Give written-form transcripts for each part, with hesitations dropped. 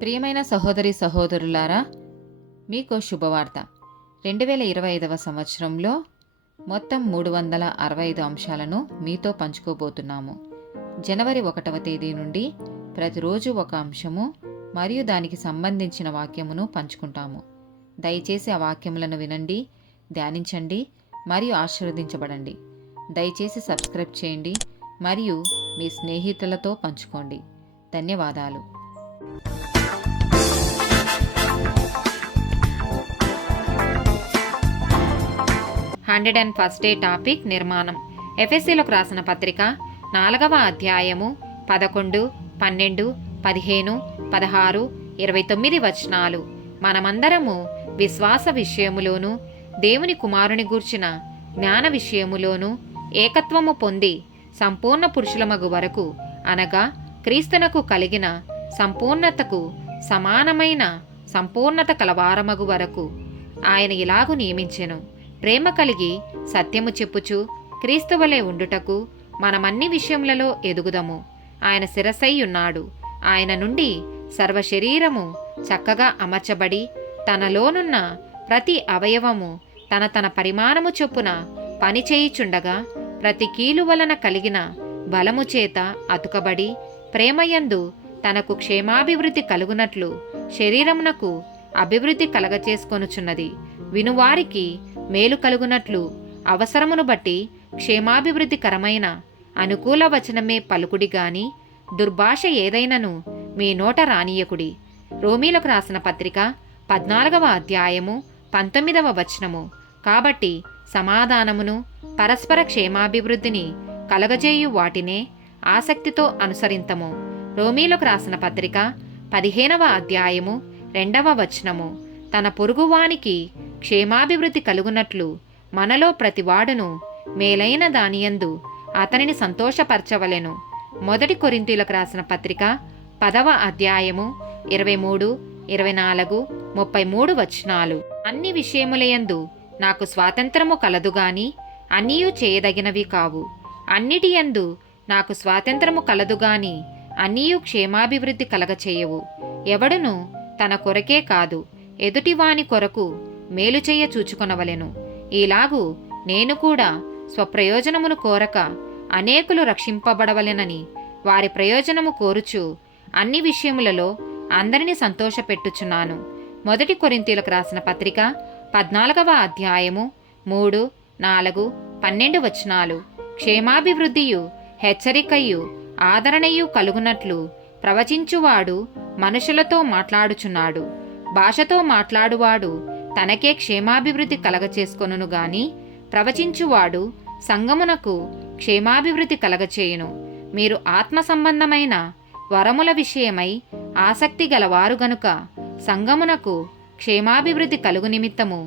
ప్రియమైన సహోదరి సహోదరులారా, మీకు శుభవార్త. 2025 సంవత్సరంలో మొత్తం 365 అంశాలను మీతో పంచుకోబోతున్నాము. జనవరి 1వ తేదీ నుండి ప్రతిరోజు ఒక అంశము మరియు దానికి సంబంధించిన వాక్యమును పంచుకుంటాము. దయచేసి ఆ వాక్యములను వినండి, ధ్యానించండి మరియు ఆశీర్వదించబడండి. దయచేసి సబ్స్క్రైబ్ చేయండి మరియు మీ స్నేహితులతో పంచుకోండి. ధన్యవాదాలు. 101st డే టాపిక్ నిర్మాణం. ఎఫెసీలకు రాసిన పత్రిక 4వ అధ్యాయము 11, 12, 15, 16, 29 వచనాలు. మనమందరము విశ్వాస విషయములోను దేవుని కుమారుని గూర్చిన జ్ఞాన విషయములోను ఏకత్వము పొంది సంపూర్ణ పురుషులమగు వరకు, అనగా క్రీస్తునకు కలిగిన సంపూర్ణతకు సమానమైన సంపూర్ణత కలవారమగు వరకు ఆయన ఇలాగు నియమించెను. ప్రేమ కలిగి సత్యము చెప్పుచు క్రీస్తువలే ఉండుటకు మనమన్ని విషయములలో ఎదుగుదము. ఆయన శిరస్సై ఉన్నాడు. ఆయన నుండి సర్వ శరీరము చక్కగా అమర్చబడి తనలోనున్న ప్రతి అవయవము తన పరిమాణము చొప్పున పనిచేయుచుండగా ప్రతి కీలు వలన కలిగిన బలము చేత అతుకబడి ప్రేమయందు తనకు క్షేమాభివృద్ధి కలుగునట్లు శరీరమునకు అభివృద్ధి కలగచేసుకొనుచున్నది. వినువారికి మేలు కలుగునట్లు అవసరమును బట్టి క్షేమాభివృద్ధికరమైన అనుకూల వచనమే పలుకుడి గాని దుర్భాష ఏదైనను మీ నోట రానియకుడి. రోమీలకు రాసిన పత్రిక 14వ అధ్యాయము 19వ వచనము. కాబట్టి సమాధానమును పరస్పర క్షేమాభివృద్ధిని కలగజేయు వాటినే ఆసక్తితో అనుసరింతము. రోమీలకు రాసిన పత్రిక 15వ అధ్యాయము 2వ వచనము. తన పొరుగువానికి క్షేమాభివృద్ధి కలుగునట్లు మనలో ప్రతివాడును మేలైన దానియందు అతనిని సంతోషపరచవలెను. 1 కొరింథీయులకు రాసిన పత్రిక 10వ అధ్యాయము 23, 24, 33 వచనాలు. అన్ని విషయములయందు నాకు స్వాతంత్రము కలదుగాని అన్నీయు చేయదగినవి కావు. అన్నిటియందు నాకు స్వాతంత్రము కలదుగాని అన్నీయు క్షేమాభివృద్ధి కలగచేయవు. ఎవడును తన కొరకే కాదు, ఎదుటివాని కొరకు మేలు చెయ్య చూచుకొనవలెను. ఈలాగు నేను కూడా స్వప్రయోజనమును కోరక అనేకులు రక్షింపబడవలెనని వారి ప్రయోజనము కోరుచు అన్ని విషయములలో అందరినీ సంతోషపెట్టుచున్నాను. 1 కొరింథీయులకు రాసిన పత్రిక 14వ అధ్యాయము 3, 4, 12 వచనాలు. క్షేమాభివృద్ధియు హెచ్చరికయు ఆదరణయు కలుగునట్లు ప్రవచించువాడు మనుషులతో మాట్లాడుచున్నాడు. భాషతో మాట్లాడువాడు తనకే క్షేమాభివృద్ధి కలగచేసుకొనును గాని ప్రవచించువాడు సంగమునకు క్షేమాభివృద్ధి కలగచేయును. మీరు ఆత్మ సంబంధమైన వరముల విషయమై ఆసక్తి గలవారు గనుక సంగమునకు క్షేమాభివృద్ధి కలుగు నిమిత్తము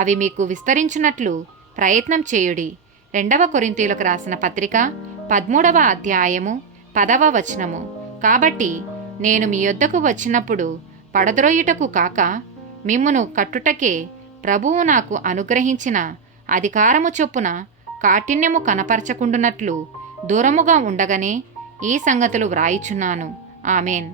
అవి మీకు విస్తరించున్నట్లు ప్రయత్నం చేయుడి. 2వ కొరింథీయులకు రాసిన పత్రిక 13వ అధ్యాయము 10వ వచనము. కాబట్టి నేను మీ యొద్దకు వచ్చినప్పుడు పడద్రోయుటకు కాక మిమ్మును కట్టుటకే ప్రభువు నాకు అనుగ్రహించిన అధికారము చొప్పున కాఠిన్యము కనపరచకుండునట్లు దూరముగా ఉండగానే ఈ సంగతులు వ్రాయిచున్నాను. ఆమెన్.